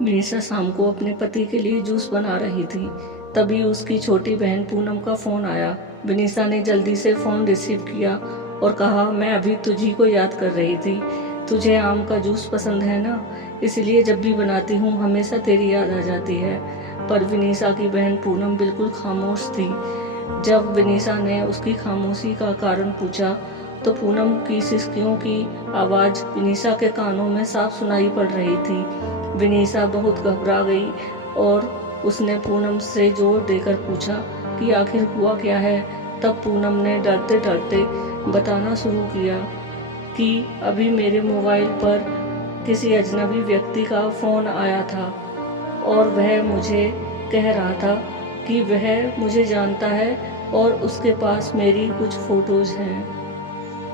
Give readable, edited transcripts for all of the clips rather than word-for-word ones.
विनीसा शाम को अपने पति के लिए जूस बना रही थी। तभी उसकी छोटी बहन पूनम का फ़ोन आया। विनीसा ने जल्दी से फ़ोन रिसीव किया और कहा, मैं अभी तुझी को याद कर रही थी। तुझे आम का जूस पसंद है ना, इसलिए जब भी बनाती हूँ हमेशा तेरी याद आ जाती है। पर विनीसा की बहन पूनम बिल्कुल खामोश थी। जब विनीसा ने उसकी खामोशी का कारण पूछा तो पूनम की सिसकियों की आवाज़ विनीसा के कानों में साफ सुनाई पड़ रही थी। विनीसा बहुत घबरा गई और उसने पूनम से जोर देकर पूछा कि आखिर हुआ क्या है। तब पूनम ने डरते डरते बताना शुरू किया कि अभी मेरे मोबाइल पर किसी अजनबी व्यक्ति का फ़ोन आया था और वह मुझे कह रहा था कि वह मुझे जानता है और उसके पास मेरी कुछ फ़ोटोज़ हैं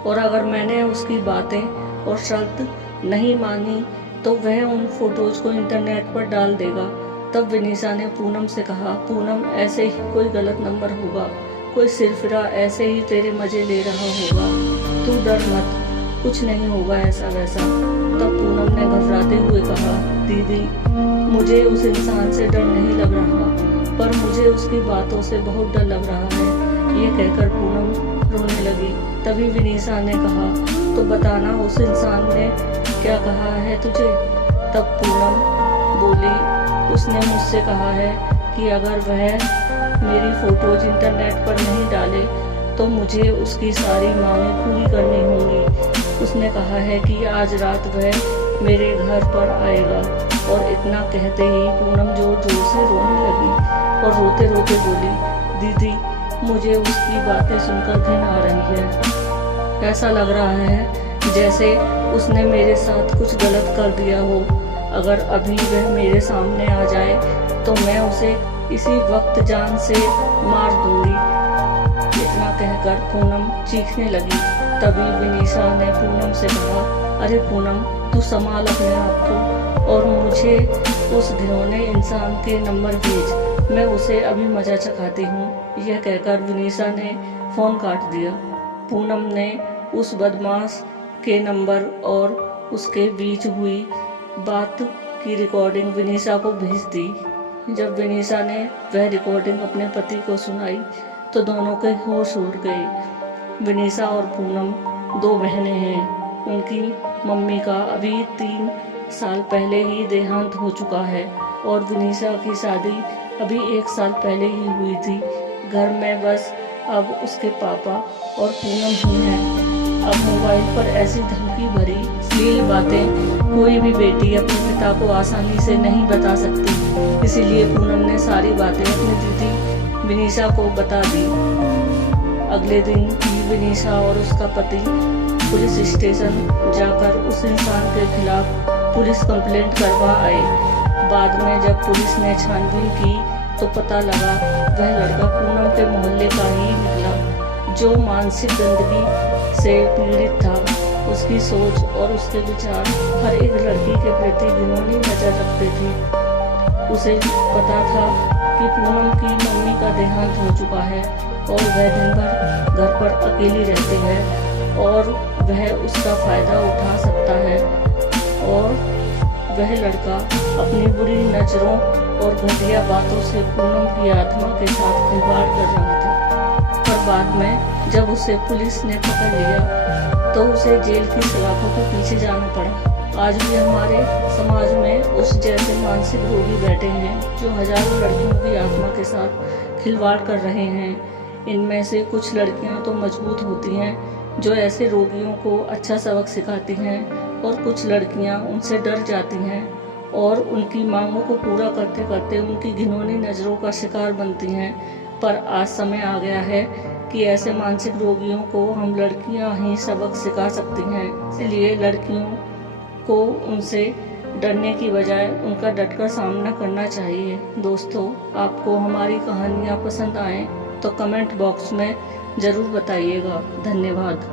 और अगर मैंने उसकी बातें और शर्त नहीं मानी तो वह उन फ़ोटोज़ को इंटरनेट पर डाल देगा। तब विनीसा ने पूनम से कहा, पूनम ऐसे ही कोई गलत नंबर होगा, कोई सिरफिरा ऐसे ही तेरे मज़े ले रहा होगा, तू डर मत, कुछ नहीं होगा ऐसा वैसा। तब पूनम ने घबराते हुए कहा, दीदी मुझे उस इंसान से डर नहीं लग रहा, पर मुझे उसकी बातों से बहुत डर लग रहा है। ये कहकर पूनम रोने लगी। तभी विनीसा ने कहा, तो बताना उस इंसान ने क्या कहा है तुझे। तब पूनम बोली, उसने मुझसे कहा है कि अगर वह मेरी फ़ोटोज़ इंटरनेट पर नहीं डाले तो मुझे उसकी सारी मांगें पूरी करनी होंगी। उसने कहा है कि आज रात वह मेरे घर पर आएगा। और इतना कहते ही पूनम जोर जोर से रोने लगी और रोते रोते बोली, दीदी मुझे उसकी बातें सुनकर घिन आ रही है। ऐसा लग रहा है जैसे उसने मेरे साथ कुछ गलत कर दिया हो। अगर अभी वह मेरे सामने आ जाए तो मैं उसे इसी वक्त जान से मार दूंगी। इतना कहकर पूनम चीखने लगी। तभी विनीसा ने पूनम से कहा, अरे पूनम तू संभाल अपने आप को और मुझे उस घिनौने इंसान के नंबर भेज, मैं उसे अभी मज़ा चखाती हूँ। यह कहकर विनीसा ने फ़ोन काट दिया। पूनम ने उस बदमाश के नंबर और उसके बीच हुई बात की रिकॉर्डिंग विनीसा को भेज दी। जब विनीसा ने वह रिकॉर्डिंग अपने पति को सुनाई तो दोनों के होश उड़ गए। विनीसा और पूनम दो बहनें हैं। उनकी मम्मी का अभी 3 साल पहले ही देहांत हो चुका है और विनीसा की शादी अभी 1 साल पहले ही हुई थी। घर में बस अब उसके पापा और पूनम ही हैं। अब मोबाइल पर ऐसी धमकी भरी अश्लील बातें कोई भी बेटी अपने पिता को आसानी से नहीं बता सकती। इसीलिए पूनम ने सारी बातें अपनी दीदी विनीसा को बता दी। अगले दिन ही विनीसा और उसका पति पुलिस स्टेशन जाकर उस इंसान के खिलाफ पुलिस कंप्लेंट करवा आए। बाद में जब पुलिस ने छानबीन की तो पता लगा वह लड़का पूनम के मोहल्ले का ही निकला, जो मानसिक गंदगी से पीड़ित था। उसकी सोच और उसके विचार हर एक लड़की के प्रति घिनौनी नज़र रखते थे। उसे पता था कि पूनम की मम्मी का देहांत हो चुका है और वह दिन भर घर पर अकेली रहती है और वह उसका फ़ायदा उठा सकता है। और वह लड़का अपनी बुरी नज़रों और घटिया बातों से पूनम की आत्मा के साथ खिलवाड़ कर रहा था। पर बाद में जब उसे पुलिस ने पकड़ लिया तो उसे जेल की सलाखों के पीछे जाना पड़ा। आज भी हमारे समाज में उस जैसे मानसिक रोगी बैठे हैं जो हजारों लड़कियों की आत्मा के साथ खिलवाड़ कर रहे हैं। इनमें से कुछ लड़कियां तो मजबूत होती हैं जो ऐसे रोगियों को अच्छा सबक सिखाती हैं और कुछ लड़कियां उनसे डर जाती हैं और उनकी मांगों को पूरा करते करते उनकी घिनौनी नज़रों का शिकार बनती हैं। पर आज समय आ गया है कि ऐसे मानसिक रोगियों को हम लड़कियां ही सबक सिखा सकती हैं। इसलिए लड़कियों को उनसे डरने की बजाय उनका डटकर सामना करना चाहिए। दोस्तों, आपको हमारी कहानियाँ पसंद आएँ तो कमेंट बॉक्स में ज़रूर बताइएगा। धन्यवाद।